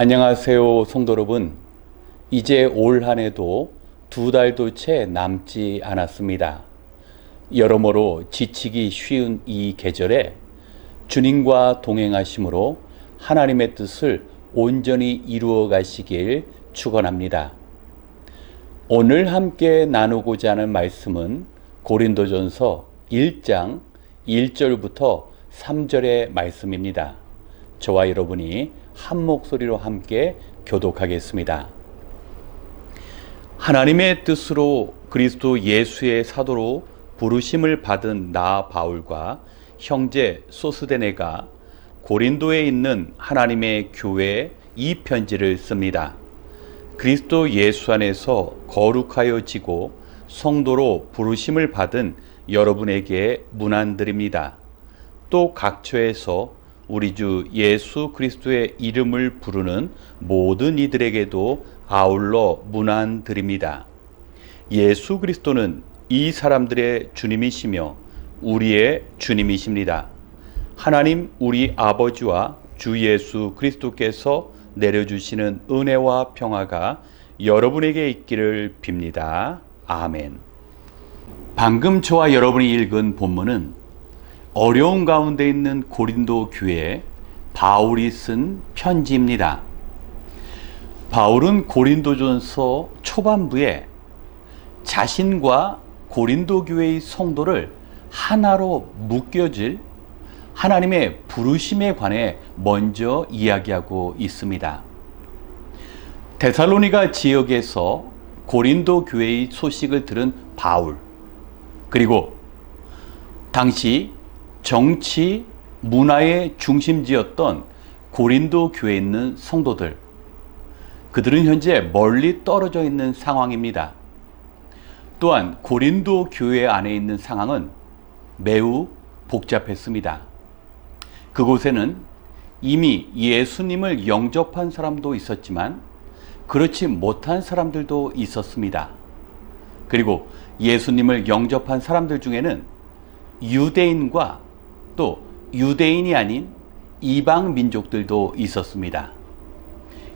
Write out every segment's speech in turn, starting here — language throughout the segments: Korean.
안녕하세요, 성도 여러분. 이제 올 한 해도 2달도 채 남지 않았습니다. 여러모로 지치기 쉬운 이 계절에 주님과 동행하심으로 하나님의 뜻을 온전히 이루어 가시길 축원합니다. 오늘 함께 나누고자 하는 말씀은 고린도전서 1장 1절부터 3절의 말씀입니다. 저와 여러분이 한 목소리로 함께 교독하겠습니다. 하나님의 뜻으로 그리스도 예수의 사도로 부르심을 받은 나 바울과 형제 소스데네가 고린도에 있는 하나님의 교회에 이 편지를 씁니다. 그리스도 예수 안에서 거룩하여지고 성도로 부르심을 받은 여러분에게 문안드립니다. 또 각처에서 우리 주 예수 그리스도의 이름을 부르는 모든 이들에게도 아울러 문안드립니다. 예수 그리스도는 이 사람들의 주님이시며 우리의 주님이십니다. 하나님 우리 아버지와 주 예수 그리스도께서 내려주시는 은혜와 평화가 여러분에게 있기를 빕니다. 아멘. 방금 저와 여러분이 읽은 본문은 어려운 가운데 있는 고린도 교회에 바울이 쓴 편지입니다. 바울은 고린도전서 초반부에 자신과 고린도 교회의 성도를 하나로 묶여질 하나님의 부르심에 관해 먼저 이야기하고 있습니다. 데살로니가 지역에서 고린도 교회의 소식을 들은 바울, 그리고 당시 정치, 문화의 중심지였던 고린도 교회에 있는 성도들, 그들은 현재 멀리 떨어져 있는 상황입니다. 또한 고린도 교회 안에 있는 상황은 매우 복잡했습니다. 그곳에는 이미 예수님을 영접한 사람도 있었지만 그렇지 못한 사람들도 있었습니다. 그리고 예수님을 영접한 사람들 중에는 유대인과 또 유대인이 아닌 이방 민족들도 있었습니다.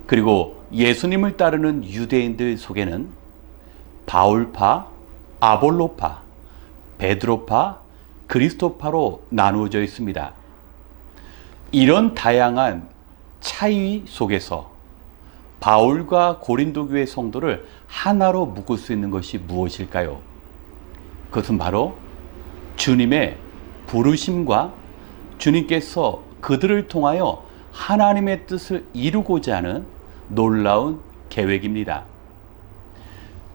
그리고 예수님을 따르는 유대인들 속에는 바울파, 아볼로파, 베드로파, 그리스도파로 나누어져 있습니다. 이런 다양한 차이 속에서 바울과 고린도 교회 성도를 하나로 묶을 수 있는 것이 무엇일까요? 그것은 바로 주님의 부르심과 주님께서 그들을 통하여 하나님의 뜻을 이루고자 하는 놀라운 계획입니다.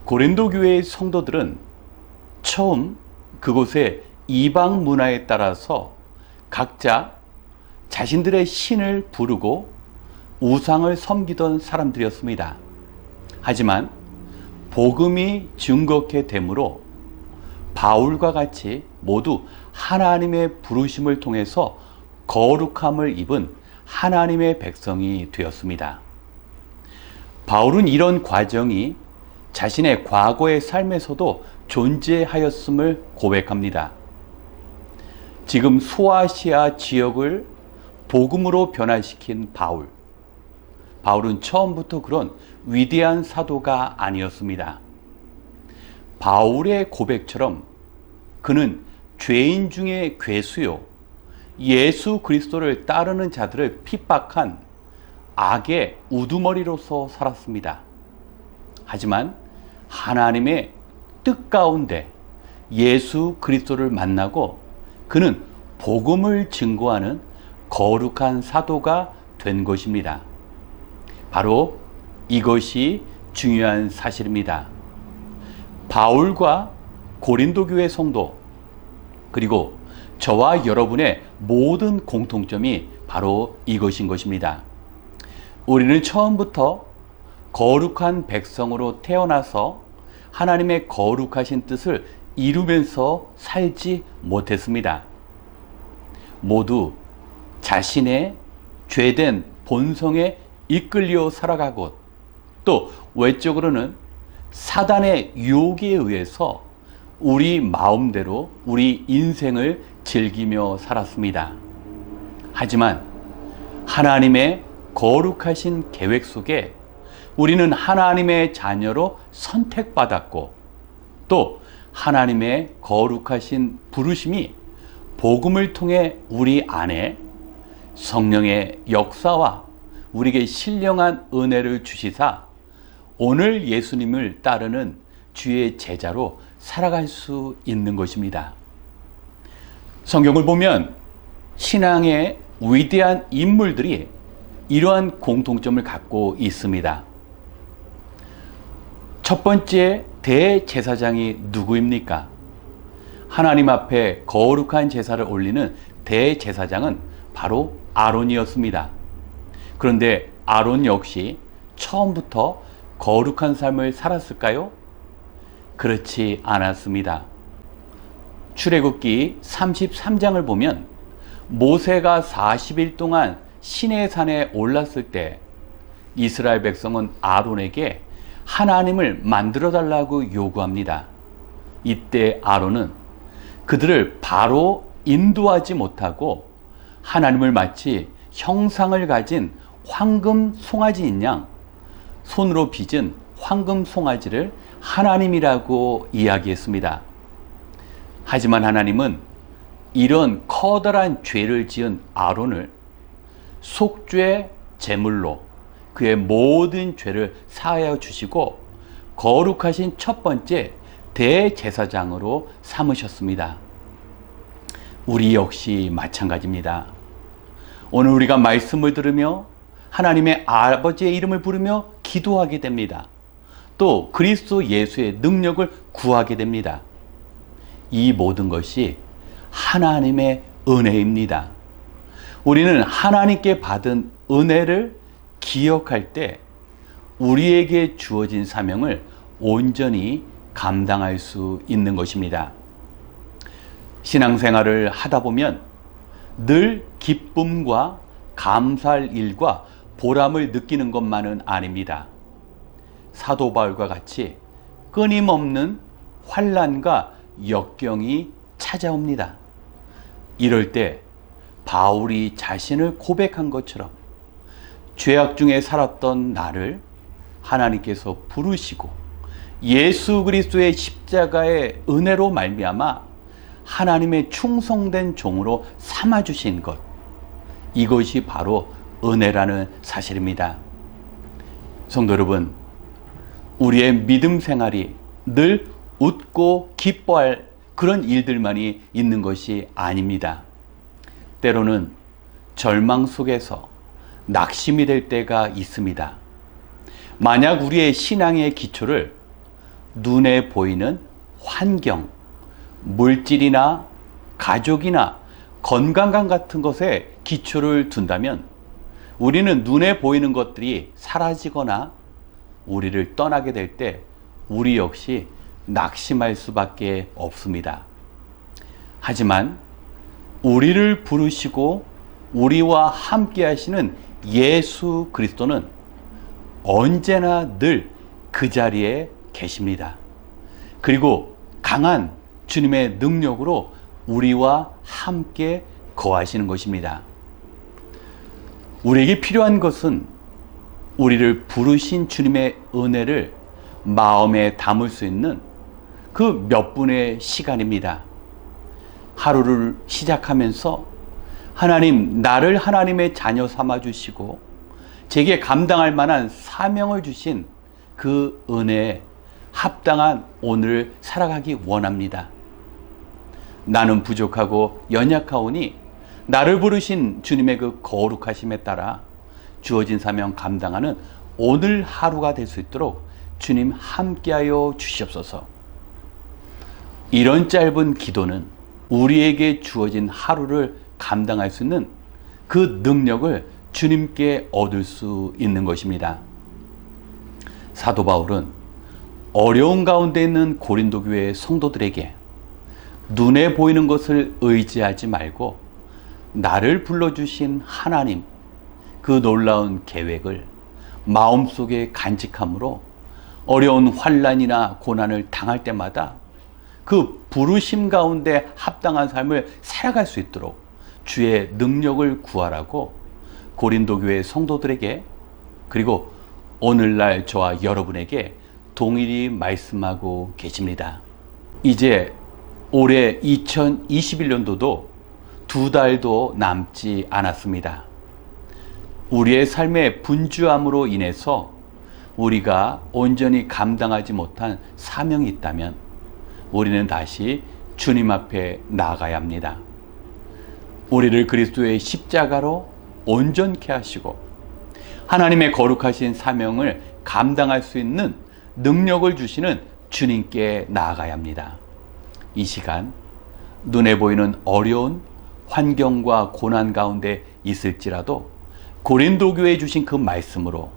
고린도 교회의 성도들은 처음 그곳의 이방 문화에 따라서 각자 자신들의 신을 부르고 우상을 섬기던 사람들이었습니다. 하지만 복음이 증거케 되므로 바울과 같이 모두 하나님의 부르심을 통해서 거룩함을 입은 하나님의 백성이 되었습니다. 바울은 이런 과정이 자신의 과거의 삶에서도 존재하였음을 고백합니다. 지금 소아시아 지역을 복음으로 변화시킨 바울은 처음부터 그런 위대한 사도가 아니었습니다. 바울의 고백처럼 그는 죄인 중에 괴수요, 예수 그리스도를 따르는 자들을 핍박한 악의 우두머리로서 살았습니다. 하지만 하나님의 뜻 가운데 예수 그리스도를 만나고 그는 복음을 증거하는 거룩한 사도가 된 것입니다. 바로 이것이 중요한 사실입니다. 바울과 고린도 교회 성도, 그리고 저와 여러분의 모든 공통점이 바로 이것인 것입니다. 우리는 처음부터 거룩한 백성으로 태어나서 하나님의 거룩하신 뜻을 이루면서 살지 못했습니다. 모두 자신의 죄된 본성에 이끌려 살아가고 또 외적으로는 사단의 유혹에 의해서 우리 마음대로 우리 인생을 즐기며 살았습니다. 하지만 하나님의 거룩하신 계획 속에 우리는 하나님의 자녀로 선택받았고 또 하나님의 거룩하신 부르심이 복음을 통해 우리 안에 성령의 역사와 우리에게 신령한 은혜를 주시사 오늘 예수님을 따르는 주의 제자로 살아갈 수 있는 것입니다. 성경을 보면 신앙의 위대한 인물들이 이러한 공통점을 갖고 있습니다. 첫 번째 대제사장이 누구입니까? 하나님 앞에 거룩한 제사를 올리는 대제사장은 바로 아론이었습니다. 그런데 아론 역시 처음부터 거룩한 삶을 살았을까요? 그렇지 않았습니다. 출애굽기 33장을 보면 모세가 40일 동안 시내산에 올랐을 때 이스라엘 백성은 아론에게 하나님을 만들어 달라고 요구합니다. 이때 아론은 그들을 바로 인도하지 못하고 하나님을 마치 형상을 가진 황금 송아지인 양 손으로 빚은 황금 송아지를 하나님이라고 이야기했습니다. 하지만 하나님은 이런 커다란 죄를 지은 아론을 속죄 제물로 그의 모든 죄를 사하여 주시고 거룩하신 첫 번째 대제사장으로 삼으셨습니다. 우리 역시 마찬가지입니다. 오늘 우리가 말씀을 들으며 하나님의 아버지의 이름을 부르며 기도하게 됩니다. 또 그리스도 예수의 능력을 구하게 됩니다. 이 모든 것이 하나님의 은혜입니다. 우리는 하나님께 받은 은혜를 기억할 때 우리에게 주어진 사명을 온전히 감당할 수 있는 것입니다. 신앙생활을 하다 보면 늘 기쁨과 감사할 일과 보람을 느끼는 것만은 아닙니다. 사도 바울과 같이 끊임없는 환난과 역경이 찾아옵니다. 이럴 때 바울이 자신을 고백한 것처럼 죄악 중에 살았던 나를 하나님께서 부르시고 예수 그리스도의 십자가의 은혜로 말미암아 하나님의 충성된 종으로 삼아주신 것, 이것이 바로 은혜라는 사실입니다. 성도 여러분, 우리의 믿음 생활이 늘 웃고 기뻐할 그런 일들만이 있는 것이 아닙니다. 때로는 절망 속에서 낙심이 될 때가 있습니다. 만약 우리의 신앙의 기초를 눈에 보이는 환경, 물질이나 가족이나 건강감 같은 것에 기초를 둔다면 우리는 눈에 보이는 것들이 사라지거나 우리를 떠나게 될 때 우리 역시 낙심할 수밖에 없습니다. 하지만 우리를 부르시고 우리와 함께 하시는 예수 그리스도는 언제나 늘 그 자리에 계십니다. 그리고 강한 주님의 능력으로 우리와 함께 거하시는 것입니다. 우리에게 필요한 것은 우리를 부르신 주님의 은혜를 마음에 담을 수 있는 그 몇 분의 시간입니다. 하루를 시작하면서 하나님, 나를 하나님의 자녀 삼아 주시고 제게 감당할 만한 사명을 주신 그 은혜에 합당한 오늘을 살아가기 원합니다. 나는 부족하고 연약하오니 나를 부르신 주님의 그 거룩하심에 따라 주어진 사명 감당하는 오늘 하루가 될 수 있도록 주님 함께하여 주시옵소서. 이런 짧은 기도는 우리에게 주어진 하루를 감당할 수 있는 그 능력을 주님께 얻을 수 있는 것입니다. 사도 바울은 어려운 가운데 있는 고린도 교회 성도들에게 눈에 보이는 것을 의지하지 말고 나를 불러주신 하나님, 그 놀라운 계획을 마음속에 간직함으로 어려운 환난이나 고난을 당할 때마다 그 부르심 가운데 합당한 삶을 살아갈 수 있도록 주의 능력을 구하라고 고린도 교회 성도들에게 그리고 오늘날 저와 여러분에게 동일히 말씀하고 계십니다. 이제 올해 2021년도도 2달도 남지 않았습니다. 우리의 삶의 분주함으로 인해서 우리가 온전히 감당하지 못한 사명이 있다면 우리는 다시 주님 앞에 나아가야 합니다. 우리를 그리스도의 십자가로 온전케 하시고 하나님의 거룩하신 사명을 감당할 수 있는 능력을 주시는 주님께 나아가야 합니다. 이 시간 눈에 보이는 어려운 환경과 고난 가운데 있을지라도 고린도 교회에 주신 그 말씀으로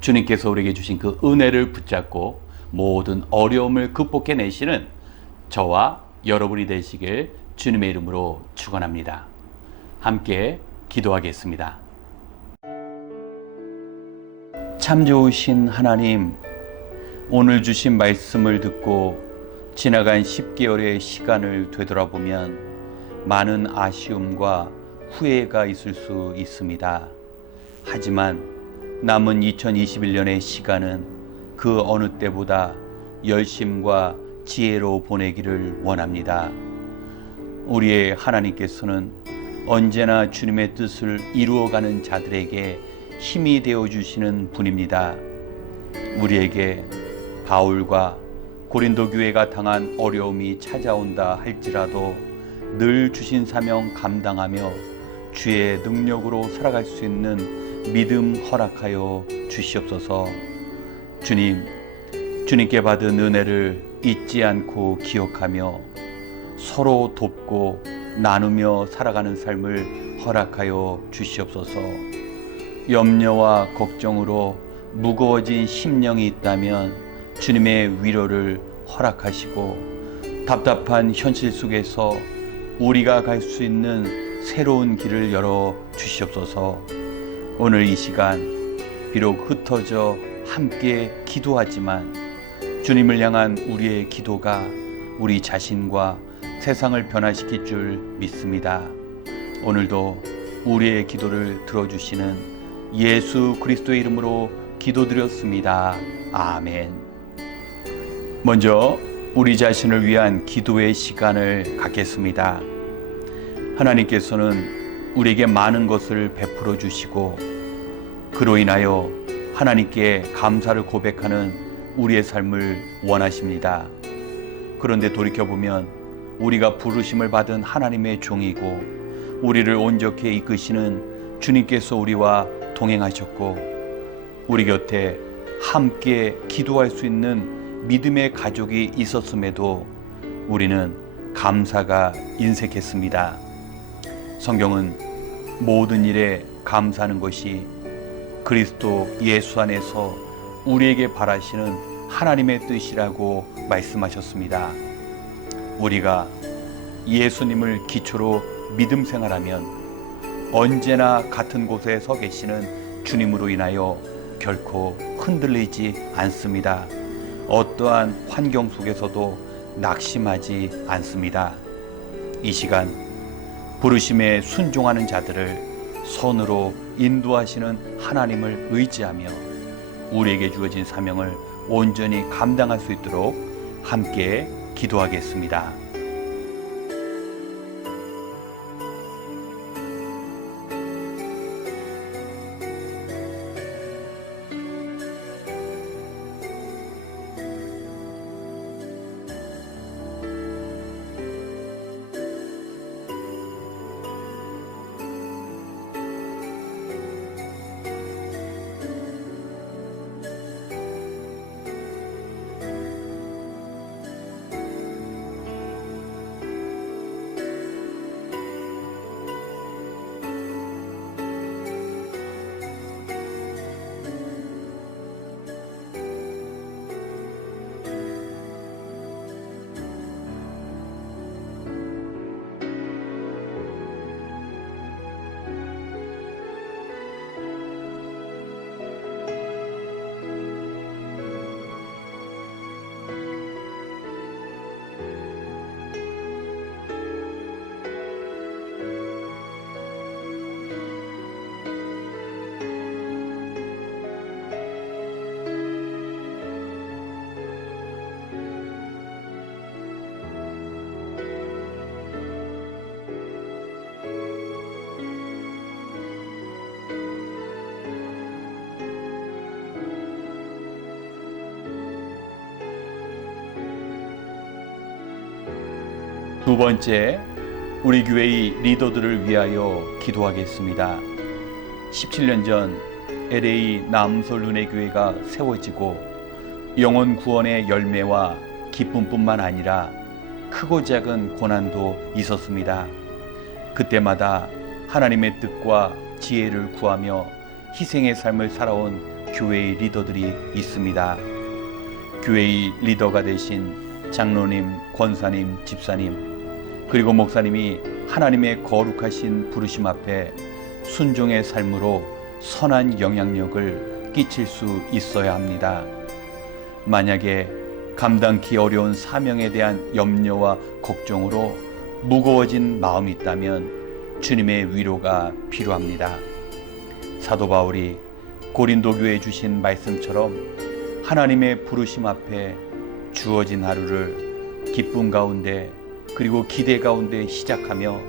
주님께서 우리에게 주신 그 은혜를 붙잡고 모든 어려움을 극복해내시는 저와 여러분이 되시길 주님의 이름으로 축원합니다. 함께 기도하겠습니다. 참 좋으신 하나님, 오늘 주신 말씀을 듣고 지나간 10개월의 시간을 되돌아보면 많은 아쉬움과 후회가 있을 수 있습니다. 하지만 남은 2021년의 시간은 그 어느 때보다 열심과 지혜로 보내기를 원합니다. 우리의 하나님께서는 언제나 주님의 뜻을 이루어가는 자들에게 힘이 되어주시는 분입니다. 우리에게 바울과 고린도 교회가 당한 어려움이 찾아온다 할지라도 늘 주신 사명 감당하며 주의 능력으로 살아갈 수 있는 믿음 허락하여 주시옵소서. 주님께 받은 은혜를 잊지 않고 기억하며 서로 돕고 나누며 살아가는 삶을 허락하여 주시옵소서. 염려와 걱정으로 무거워진 심령이 있다면 주님의 위로를 허락하시고 답답한 현실 속에서 우리가 갈 수 있는 새로운 길을 열어 주시옵소서. 오늘 이 시간 비록 흩어져 함께 기도하지만 주님을 향한 우리의 기도가 우리 자신과 세상을 변화시킬 줄 믿습니다. 오늘도 우리의 기도를 들어주시는 예수 그리스도의 이름으로 기도드렸습니다. 아멘. 먼저 우리 자신을 위한 기도의 시간을 갖겠습니다. 하나님께서는 우리에게 많은 것을 베풀어 주시고 그로 인하여 하나님께 감사를 고백하는 우리의 삶을 원하십니다. 그런데 돌이켜보면 우리가 부르심을 받은 하나님의 종이고 우리를 온전케 이끄시는 주님께서 우리와 동행하셨고 우리 곁에 함께 기도할 수 있는 믿음의 가족이 있었음에도 우리는 감사가 인색했습니다. 성경은 모든 일에 감사하는 것이 그리스도 예수 안에서 우리에게 바라시는 하나님의 뜻이라고 말씀하셨습니다. 우리가 예수님을 기초로 믿음 생활하면 언제나 같은 곳에 서 계시는 주님으로 인하여 결코 흔들리지 않습니다. 어떠한 환경 속에서도 낙심하지 않습니다. 이 시간 부르심에 순종하는 자들을 선으로 인도하시는 하나님을 의지하며 우리에게 주어진 사명을 온전히 감당할 수 있도록 함께 기도하겠습니다. 두 번째, 우리 교회의 리더들을 위하여 기도하겠습니다. 17년 전 LA 남솔 은혜교회가 세워지고 영혼 구원의 열매와 기쁨뿐만 아니라 크고 작은 고난도 있었습니다. 그때마다 하나님의 뜻과 지혜를 구하며 희생의 삶을 살아온 교회의 리더들이 있습니다. 교회의 리더가 되신 장로님, 권사님, 집사님, 그리고 목사님이 하나님의 거룩하신 부르심 앞에 순종의 삶으로 선한 영향력을 끼칠 수 있어야 합니다. 만약에 감당기 어려운 사명에 대한 염려와 걱정으로 무거워진 마음이 있다면 주님의 위로가 필요합니다. 사도 바울이 고린도 교회에 주신 말씀처럼 하나님의 부르심 앞에 주어진 하루를 기쁨 가운데 그리고 기대 가운데 시작하며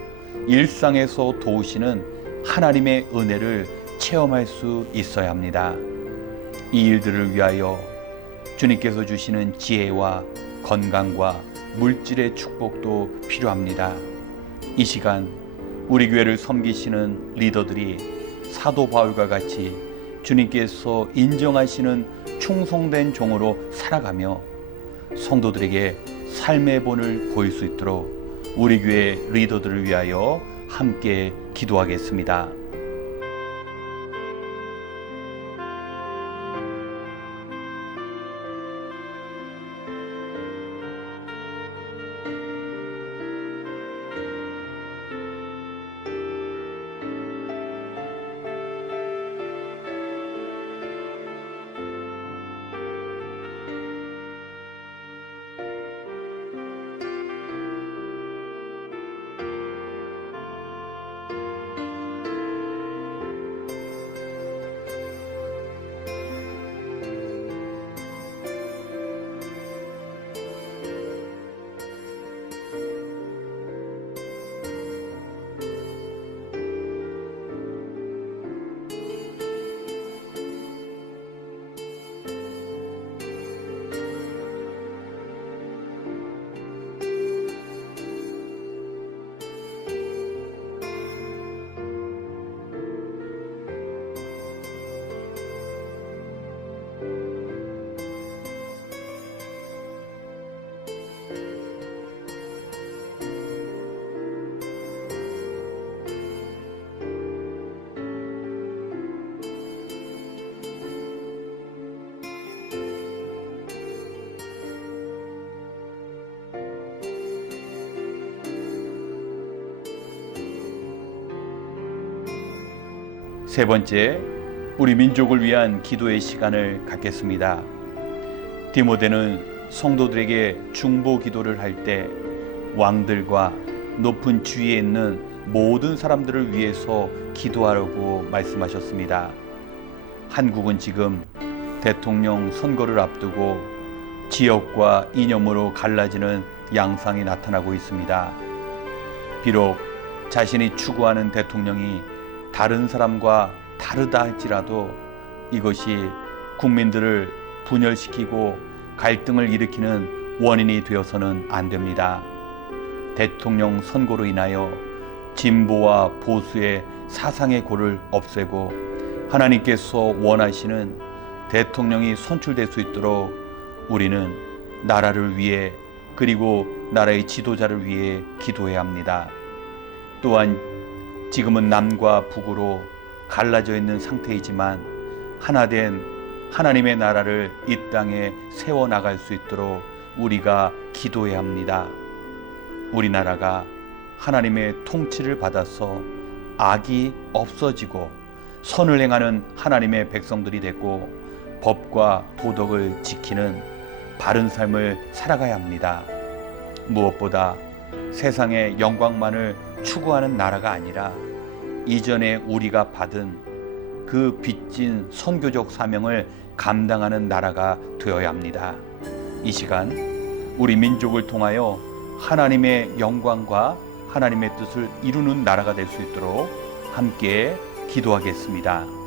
일상에서 도우시는 하나님의 은혜를 체험할 수 있어야 합니다. 이 일들을 위하여 주님께서 주시는 지혜와 건강과 물질의 축복도 필요합니다. 이 시간 우리 교회를 섬기시는 리더들이 사도 바울과 같이 주님께서 인정하시는 충성된 종으로 살아가며 성도들에게 삶의 본을 보일 수 있도록 우리 교회 리더들을 위하여 함께 기도하겠습니다. 세 번째, 우리 민족을 위한 기도의 시간을 갖겠습니다. 디모데는 성도들에게 중보 기도를 할 때 왕들과 높은 지위에 있는 모든 사람들을 위해서 기도하라고 말씀하셨습니다. 한국은 지금 대통령 선거를 앞두고 지역과 이념으로 갈라지는 양상이 나타나고 있습니다. 비록 자신이 추구하는 대통령이 다른 사람과 다르다 할지라도 이것이 국민들을 분열시키고 갈등을 일으키는 원인이 되어서는 안 됩니다. 대통령 선거로 인하여 진보와 보수의 사상의 골을 없애고 하나님께서 원하시는 대통령이 선출될 수 있도록 우리는 나라를 위해 그리고 나라의 지도자를 위해 기도해야 합니다. 또한 지금은 남과 북으로 갈라져 있는 상태이지만 하나된 하나님의 나라를 이 땅에 세워나갈 수 있도록 우리가 기도해야 합니다. 우리나라가 하나님의 통치를 받아서 악이 없어지고 선을 행하는 하나님의 백성들이 되고 법과 도덕을 지키는 바른 삶을 살아가야 합니다. 무엇보다 세상의 영광만을 추구하는 나라가 아니라 이전에 우리가 받은 그 빚진 선교적 사명을 감당하는 나라가 되어야 합니다. 이 시간 우리 민족을 통하여 하나님의 영광과 하나님의 뜻을 이루는 나라가 될 수 있도록 함께 기도하겠습니다.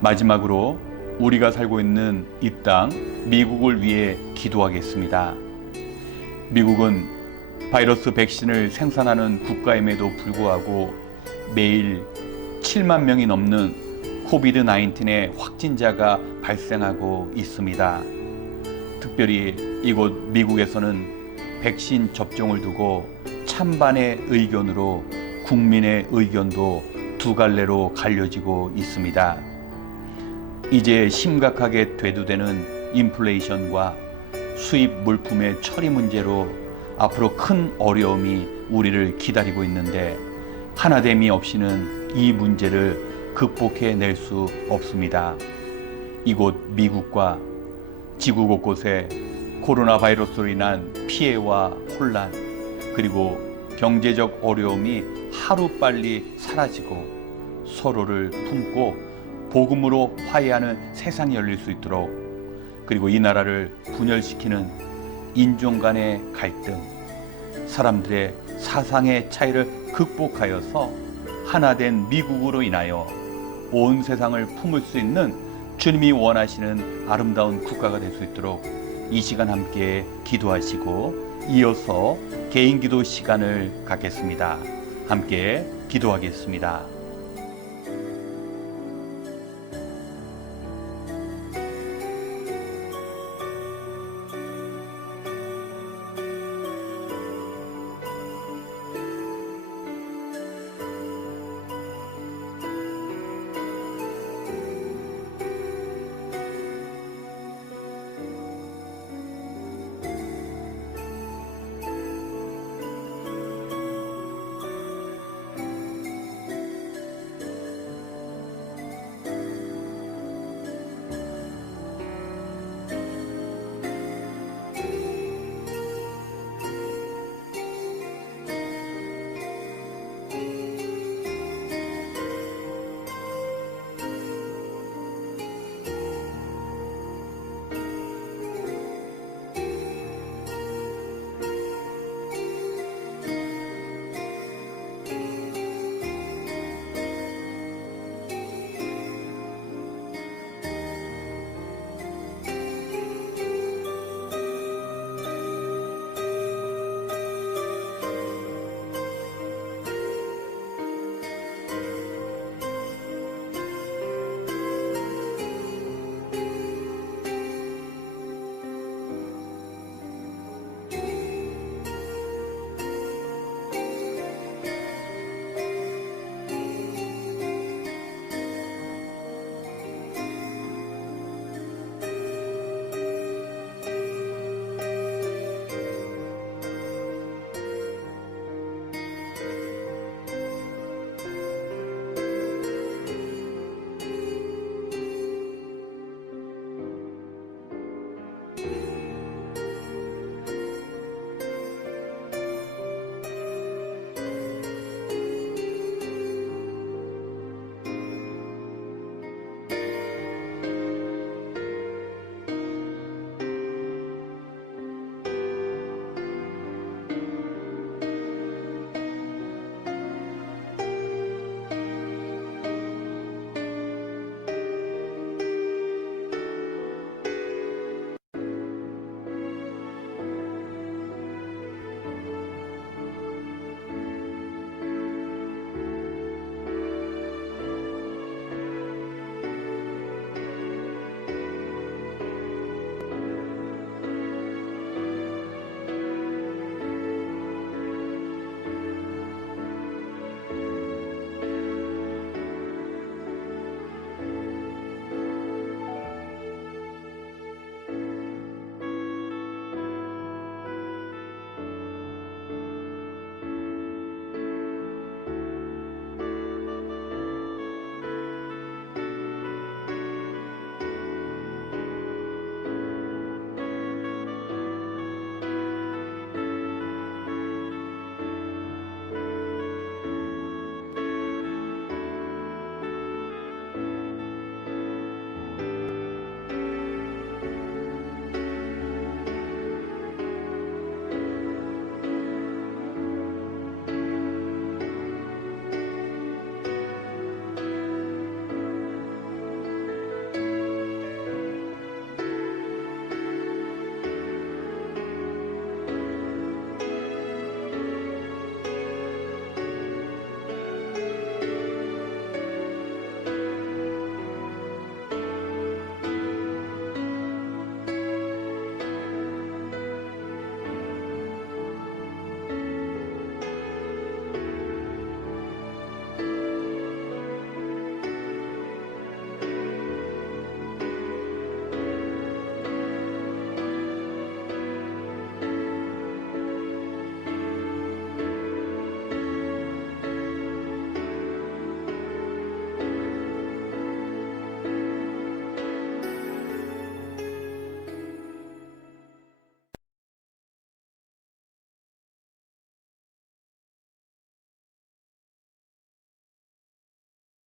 마지막으로 우리가 살고 있는 이 땅 미국을 위해 기도하겠습니다. 미국은 바이러스 백신을 생산하는 국가임에도 불구하고 매일 7만 명이 넘는 코비드-19의 확진자가 발생하고 있습니다. 특별히 이곳 미국에서는 백신 접종을 두고 찬반의 의견으로 국민의 의견도 두 갈래로 갈려지고 있습니다. 이제 심각하게 대두되는 인플레이션과 수입 물품의 처리 문제로 앞으로 큰 어려움이 우리를 기다리고 있는데 하나됨이 없이는 이 문제를 극복해낼 수 없습니다. 이곳 미국과 지구 곳곳에 코로나 바이러스로 인한 피해와 혼란, 그리고 경제적 어려움이 하루빨리 사라지고 서로를 품고 복음으로 화해하는 세상이 열릴 수 있도록, 그리고 이 나라를 분열시키는 인종 간의 갈등, 사람들의 사상의 차이를 극복하여서 하나된 미국으로 인하여 온 세상을 품을 수 있는 주님이 원하시는 아름다운 국가가 될 수 있도록 이 시간 함께 기도하시고 이어서 개인 기도 시간을 갖겠습니다. 함께 기도하겠습니다.